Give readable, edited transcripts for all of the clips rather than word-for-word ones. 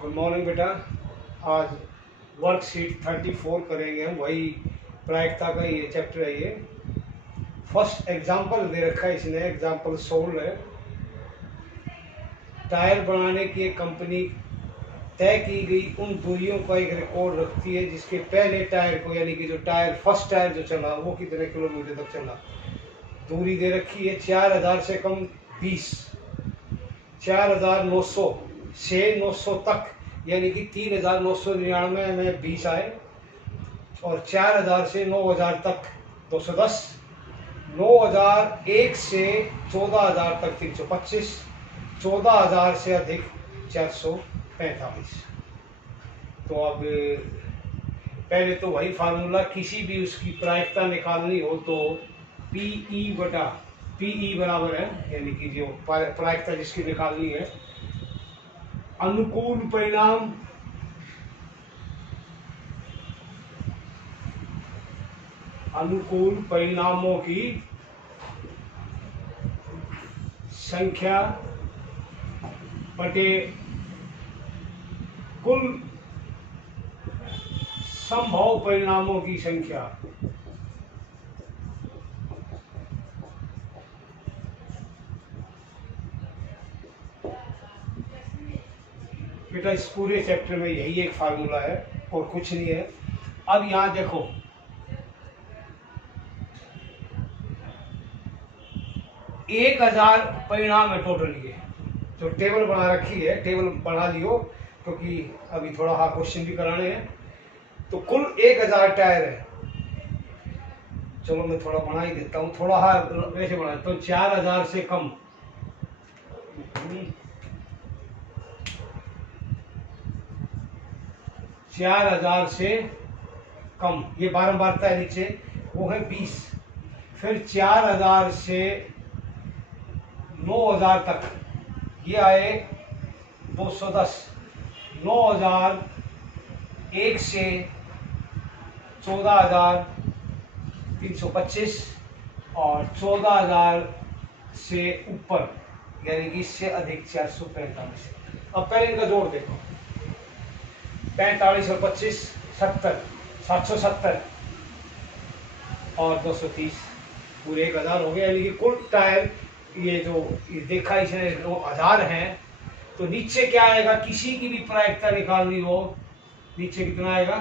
Good morning बेटा। आज worksheet 34 करेंगे हम। वही प्रायिकता का ये चैप्टर है। ये फर्स्ट एग्जाम्पल दे रखा है इसने, एग्जाम्पल 16 है। टायर बनाने की एक कंपनी तय की गई उन दूरियों का एक रिकॉर्ड रखती है जिसके पहले टायर को, यानी कि जो टायर फर्स्ट टायर जो चला वो कितने किलोमीटर तक चला। दूरी दे रखी है 4000 से कम 20, 4900 से 900 तक, यानी कि 3999 में 20 आए, और 4000 से 9000 तक 210, 9001 से 14000 तक 325, 14000 से अधिक 445। तो अब पहले तो वही फार्मूला, किसी भी उसकी प्रायिकता निकालनी हो तो पीई बटा पीई बराबर है, यानी कि जो प्रायिकता जिसकी निकालनी है, अनुकूल परिणाम अनुकूल परिणामों की संख्या बटे कुल संभव परिणामों की संख्या। बेटा इस पूरे चैप्टर में यही एक फार्मूला है और कुछ नहीं है। अब यहां देखो, एक 1000 परिणाम है टोटल। ये जो टेबल बना रखी है, टेबल बना लियो क्योंकि अभी थोड़ा हाँ क्वेश्चन भी कराने हैं। तो कुल 1000 टायर है। चलो मैं थोड़ा बना ही देता हूँ, थोड़ा हाँ वैसे बना देता हूँ। 4000 से कम, 4000 से कम, ये बारंबारता है नीचे, वो है 20। फिर 4000 से 9000 तक ये आए 210, 9001 से 14325, और 14000 से ऊपर यानी कि इससे अधिक 445। अब पहले इनका जोड़ देखो, 45 और 25 70, 770 और 230, पूरे 1000 हो गए। यानी कि कुल टायर ये जो देखा इसने 1000 है। तो नीचे क्या आएगा, किसी की भी प्रायिकता निकालनी हो, नीचे कितना आएगा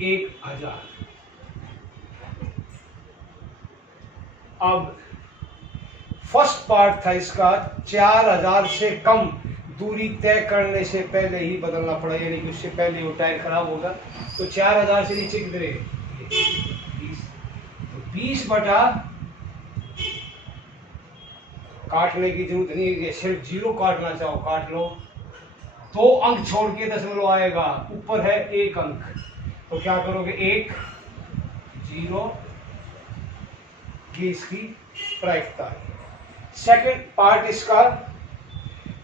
1000। अब फर्स्ट पार्ट था इसका, 4000 से कम दूरी तय करने से पहले ही बदलना पड़ा, यानी कि उससे पहले वो टायर खराब होगा। तो 4000 से नीचे कितने, 20। तो 20 बटा, काटने की जरूरत नहीं है, सिर्फ जीरो काटना चाहो काट लो। 2 अंक छोड़ के दशमलव आएगा, ऊपर है 1 अंक, तो क्या करोगे 1 0, ये इसकी प्रायिकता है। सेकंड पार्ट इसका,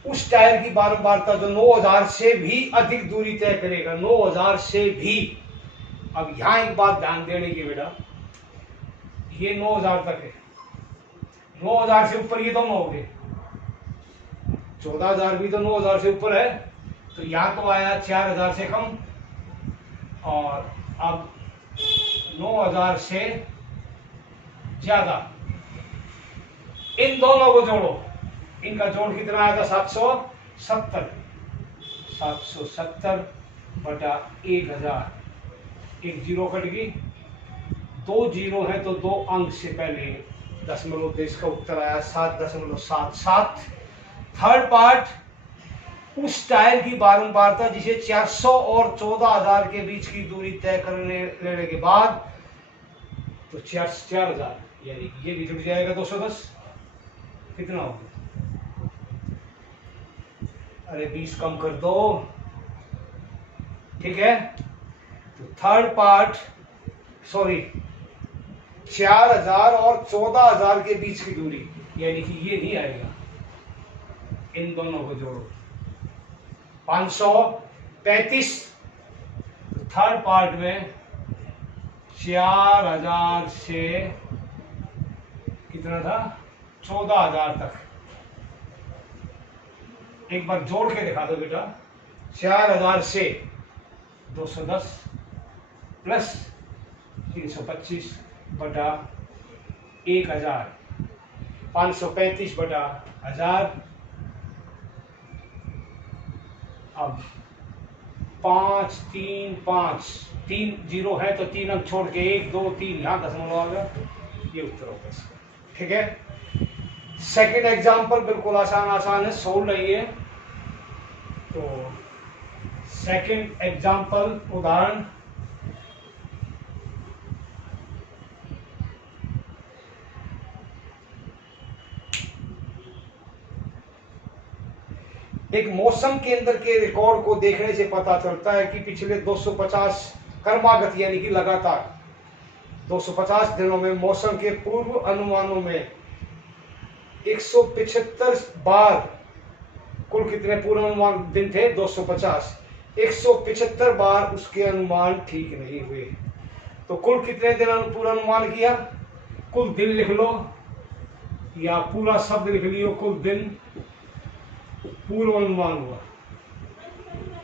उस टायर की बारंबारता जो 9000 से भी अधिक दूरी तय करेगा, 9000 से भी। अब यहां एक बात ध्यान देने की बेटा, ये 9000 तक है, 9000 से ऊपर ये दोनों हो गए, 14000 भी तो 9000 से ऊपर है। तो यहां तो आया 4000 से कम, और अब 9000 से ज्यादा। इन दोनों को जोड़ो, इनका जोड़ कितना आएगा 770, 770 बटा 1000, एक जीरो कट गई, 2 जीरो है तो 2 अंक से पहले दशमलव से इसका उत्तर आया 7.77। थर्ड पार्ट, उस टायर की बारंबारता जिसे 400 और 14000 के बीच की दूरी तय करने लेने के बाद, तो 4000, यानी कि ये भी जुड़ जाएगा 210। कितना होगा, अरे 20 कम कर दो, ठीक है। तो थर्ड पार्ट, सॉरी, 4000 और 14000 के बीच की दूरी, यानी कि ये नहीं आएगा। इन दोनों को जोड़ो, 535। थर्ड पार्ट में 4000 से कितना था, 14000 तक, एक बार जोड़ के दिखा दो बेटा। 4000 से 210 प्लस 325 बटा 1000, 535 बटा 1000। अब 5 3 5 3 जीरो है तो 3 अंक छोड़ के 1 2 3 यहाँ दशमलव आ गया, ये उत्तर होगा इसका। ठीक है। सेकंड एग्जाम्पल बिल्कुल आसान है, सोल्व रहिए। तो सेकंड एग्जाम्पल उदाहरण, एक मौसम केंद्र के रिकॉर्ड को देखने से पता चलता है कि पिछले 250 कर्मागत यानी कि लगातार 250 दिनों में मौसम के पूर्व अनुमानों में 175 बार, कुल कितने पूर्वानुमान दिन थे 250, 175 बार उसके अनुमान ठीक नहीं हुए। तो कुल कितने दिन पूर्वानुमान किया, कुल दिन लिख लो या पूरा शब्द लिख लियो, कुल दिन पूर्वानुमान हुआ।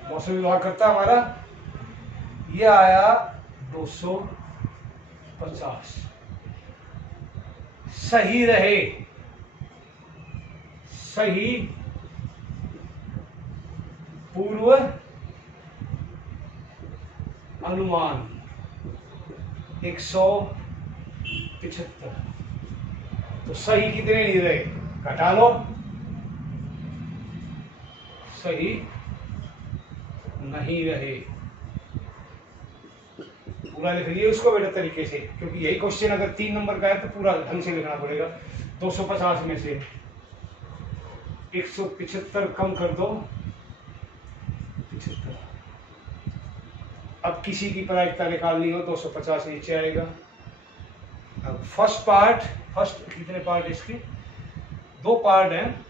मौसम विभाग करता हमारा, ये आया 250। सही रहे, सही पूर्व अनुमान 175। तो सही कितने नहीं रहे, घटा लो, सही नहीं रहे। पूरा लिख लिए उसको बेटा तरीके से, क्योंकि यही क्वेश्चन अगर 3 नंबर का है तो पूरा ढंग से लिखना पड़ेगा। 250 में से 175 कम कर दो, 75। अब किसी की प्रायिकता निकालनी हो 250 नीचे आएगा। अब फर्स्ट कितने पार्ट इसके, 2 पार्ट हैं।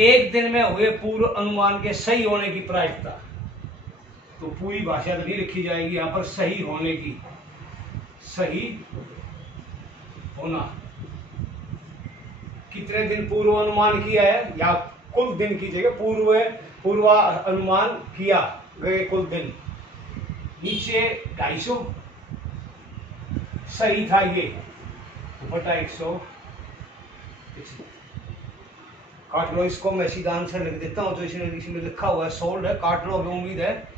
एक दिन में हुए पूर्व अनुमान के सही होने की प्रायिकता, तो पूरी भाषा नहीं लिखी जाएगी यहाँ पर, सही होने की, सही होना। कितने दिन पूर्व अनुमान किया है, या कुल दिन की जगह पूर्वा अनुमान किया गए कुल दिन, नीचे 250 सही था ये, बटा 175। काट लो इसको, मैं सीधा आंसर लिख देता हूं, तो इसमें लिखा हुआ है सोल्ड है, काट लो, उम्मीद है।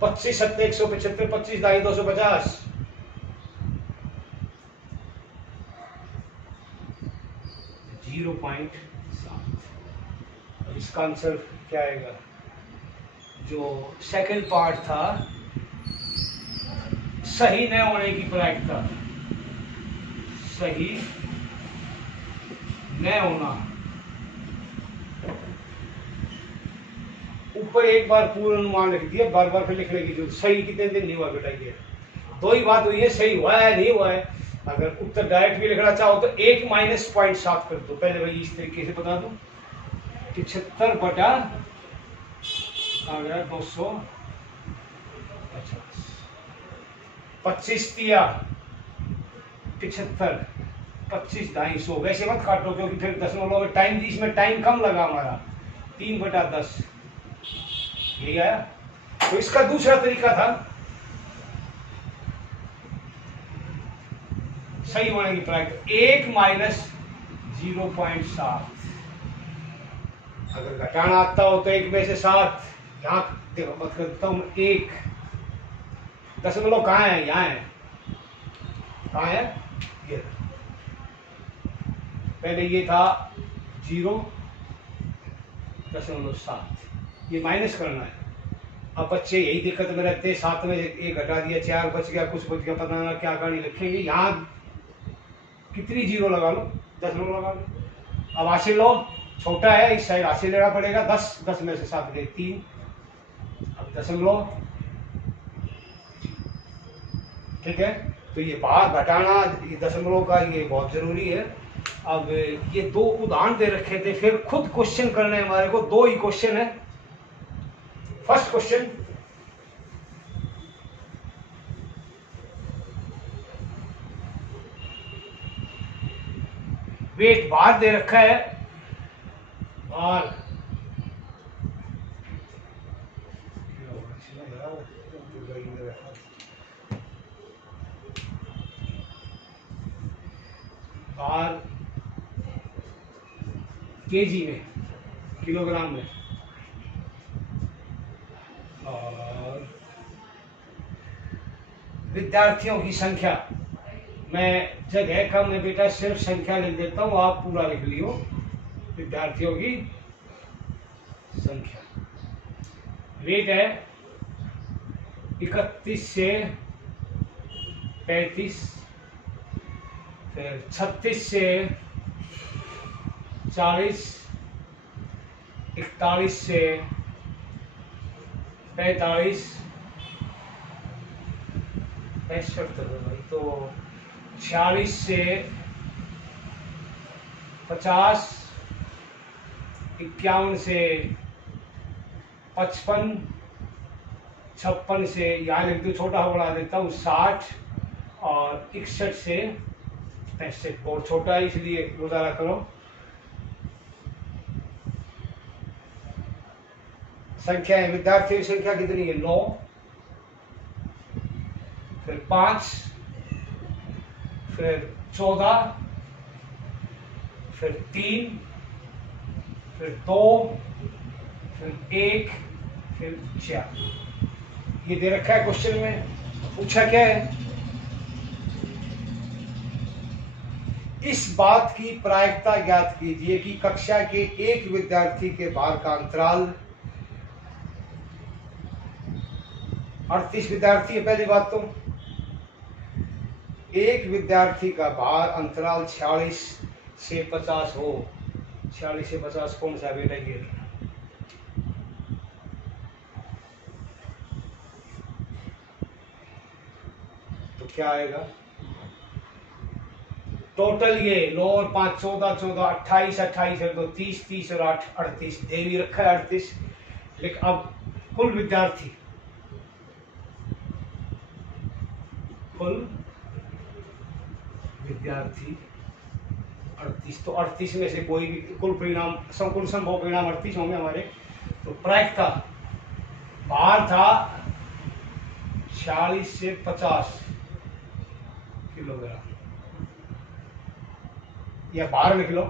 25 7 175, 25 दाई 250, 0.7। इसका आंसर क्या आएगा, जो सेकंड पार्ट था, सही न होने की प्रायिकता, सही न होना। ऊपर एक बार पूर्ण अनुमान लिख दिया, बार बार फिर लिखने की जरूरत, सही कितने दिन नहीं हुआ बेटा, ये 2 ही बात हुई है, सही हुआ है नहीं हुआ है। अगर उत्तर डायरेक्ट भी लिखना चाहो तो 1 माइनस 0.7 कर दो, पहले भाई इस तरीके से बता दो। 75 बटा आ गया 250, 25 दिया 75, 25 250। वैसे मत काटो क्योंकि फिर दशमलव में टाइम, इसमें टाइम कम लगा हमारा, 3 बटा 10 यही आया। तो इसका दूसरा तरीका था सही होने की प्रायिकता 1 माइनस 0.7। अगर घटाना आता हो तो 1 में से 7, यहां देखो मत करता हूं 1, दशमलव कहाँ है, यहाँ है, कहाँ है, ये पहले ये था 0.7, ये माइनस करना है। अब बच्चे यही दिक्कत में रहते हैं, 7 में 1 घटा दिया, 4 बच गया, कुछ बच गया, पता ना क्या कहानी लिखेंगे। यहाँ कितनी जीरो लगा लो, दशमलव लगा लो। अब हासिल लो, छोटा है इस साइड हासिल लेना पड़ेगा, 10 में से 7 गए 3, अब दशमलव, ठीक है। तो ये बाहर घटाना, ये दशमलव का ये बहुत जरूरी है। अब ये 2 उदाहरण दे रखे थे, फिर खुद क्वेश्चन करने हमारे को 2 ही क्वेश्चन है। फर्स्ट क्वेश्चन, वेट बाहर दे रखा है, भार भार केजी में, किलोग्राम में। और विद्यार्थियों की संख्या, मैं जगह कम है बेटा, सिर्फ संख्या लिख देता हूँ, आप पूरा लिख लियो। विद्यार्थियों की संख्या, वेट है 31 से 35, फिर 36 से 40, 41 से 45, 65 तो 46 से 50, 51 से 55, 56 से, यहाँ लिख दो, छोटा बढ़ा देता हूँ, 60, और 61 से 65, बहुत छोटा है इसलिए गुजारा करो। संख्या है, विद्यार्थियों की संख्या कितनी है? 9, फिर 5, फिर 14, फिर 3, फिर 2, फिर 1, फिर 4। ये दे रखा है क्वेश्चन में, पूछा क्या है? इस बात की प्रायिकता ज्ञात कीजिए कि कक्षा के एक विद्यार्थी के भार का अंतराल 38 विद्यार्थी है। पहली बात तो एक विद्यार्थी का भार अंतराल 46 से 50 हो। 46 से 50 कौन सा बेटा? ये तो क्या आएगा टोटल? ये 9 और 5 14, 14 28, 28 है तो 30, 30 और 8 38, दे भी रखा है 38। लेकिन अब कुल विद्यार्थी, कुल विद्यार्थी 38, तो 38 में से कोई भी कुल परिणाम, कुल संभव परिणाम 38 होंगे हमारे। तो प्रायिकता भार था 46 से 50 किलोग्राम, या भार लिख लो,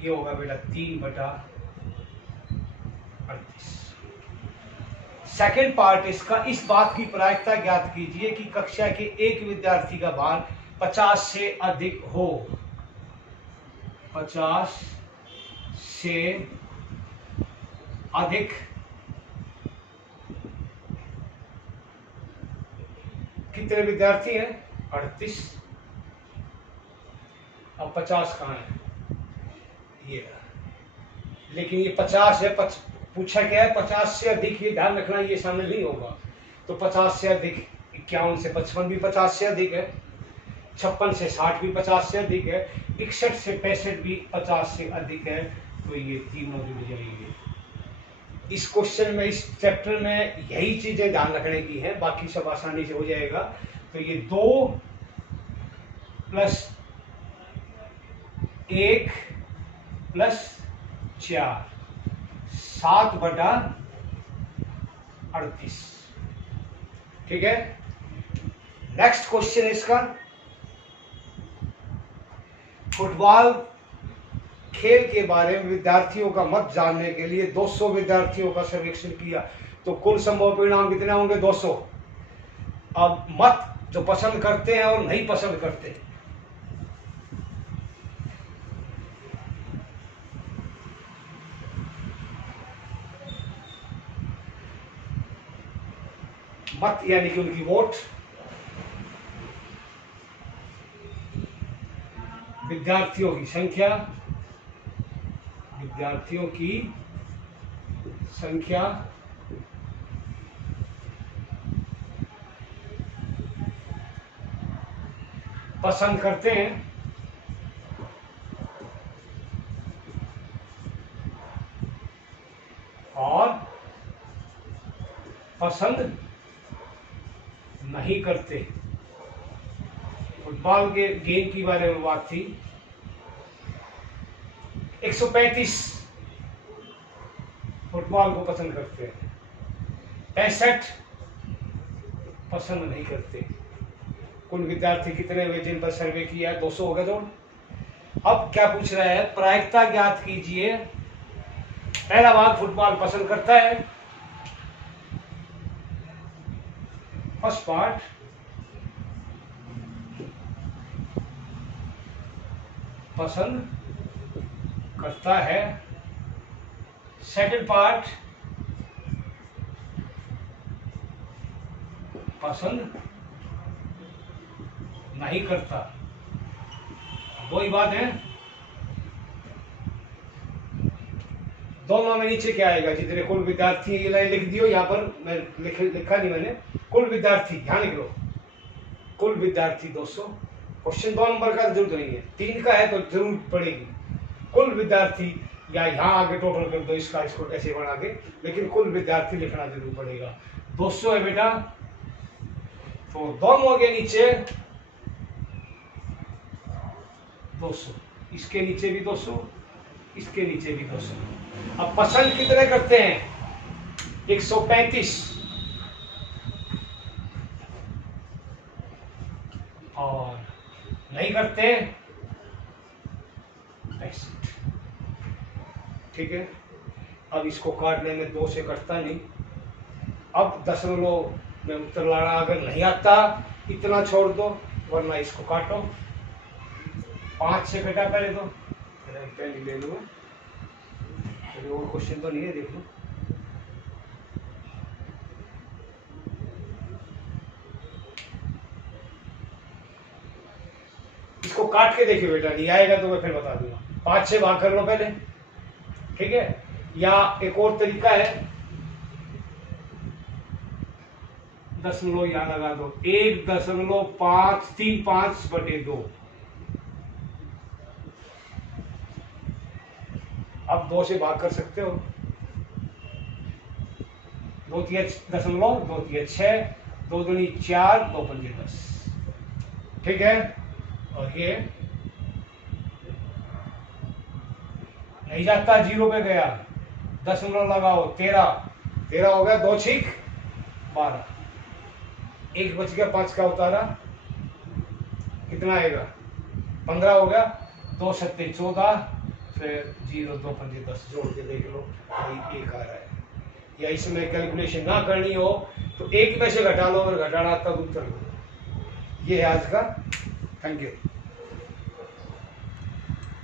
ये होगा बेटा 3/38। सेकेंड पार्ट इसका, इस बात की प्रायिकता ज्ञात कीजिए कि कक्षा के एक विद्यार्थी का भार 50 से अधिक हो। 50 से अधिक कितने विद्यार्थी हैं? 38। अब 50 कहाँ है? ये, लेकिन ये 50 है, पूछा क्या है? 50 से अधिक, ये ध्यान रखना, ये शामिल नहीं होगा। तो 50 से अधिक, 51 से 55 भी 50 से अधिक है, 56 से 60 भी 50 से अधिक है, 61 से 65 भी 50 से अधिक है। तो ये तीनों जुड़ जाएंगे। इस क्वेश्चन में, इस चैप्टर में यही चीजें ध्यान रखने की है, बाकी सब आसानी से हो जाएगा। तो ये 2 + 1 + 4, 7/38। ठीक है। नेक्स्ट क्वेश्चन है इसका, फुटबॉल खेल के बारे में विद्यार्थियों का मत जानने के लिए 200 विद्यार्थियों का सर्वेक्षण किया, तो कुल संभव परिणाम कितने होंगे? 200। अब मत जो पसंद करते हैं और नहीं पसंद करते, मत यानी कि उनकी वोट, विद्यार्थियों की संख्या, विद्यार्थियों की संख्या, पसंद करते हैं और पसंद नहीं करते। फुटबॉल के गेम के बारे में बात थी। 135 फुटबॉल को पसंद करते हैं, 65 पसंद नहीं करते। कुल विद्यार्थी कितने हुए जिन पर सर्वे किया? 200 हो गया। जोड़। अब क्या पूछ रहा है? प्रायिकता ज्ञात कीजिए। पहला भाग फुटबॉल पसंद करता है, फर्स्ट पार्ट पसंद करता है, सेकंड पार्ट पसंद नहीं करता। दो ही बात है। दोनों में नीचे क्या आएगा? जितने कुल विद्यार्थी, ये लाइन लिख दियो यहाँ पर, मैं लिखा नहीं मैंने। कुल विद्यार्थी ध्यान लिख लो, कुल विद्यार्थी 200। क्वेश्चन 2 नंबर का जरूरत नहीं है, 3 का है तो जरूर पड़ेगी। कुल विद्यार्थी या यहाँ आगे टोटल कर दो, इसका इसको ऐसे बढ़ा के, लेकिन कुल विद्यार्थी लिखना जरूर पड़ेगा। 200 है बेटा, तो दोनों के नीचे 200, इसके नीचे भी 200, इसके नीचे भी 200। अब पसंद कितने करते हैं? 135 और नहीं करते 65। ठीक है। अब इसको काटने में 2 से कटता नहीं। अब दशमलव में उत्तर लाना अगर नहीं आता, इतना छोड़ दो, वरना इसको काटो। 5 से कटा पहले तो पेन ले लो। और क्वेश्चन तो नहीं है, देख लो। इसको काट के देखिए बेटा, नहीं आएगा तो मैं फिर बता दूंगा। 5 से भाग कर लो पहले, ठीक है। या एक और तरीका है, दशमलव यहाँ लगा दो, 1.535/2। अब 2 से भाग कर सकते हो। 2 3 दशमलव, 2 3 6, 2 दूनी 4, 2 पंजे 10। ठीक है। और ये नहीं जाता, 0 पे गया, दशमलव लगाओ, 13 हो गया, 2 6 12, 1 बच गया, 5 का उतारा, कितना आएगा? 15 हो गया, 2 7 14, फिर 0 2 5 10 जोड़ के देख लो, वही 1 आ रहा है। या इसमें कैलकुलेशन ना करनी हो तो 1 में से घटा लो, और घटाना तब उत्तर दो। ये है आज का। Thank you.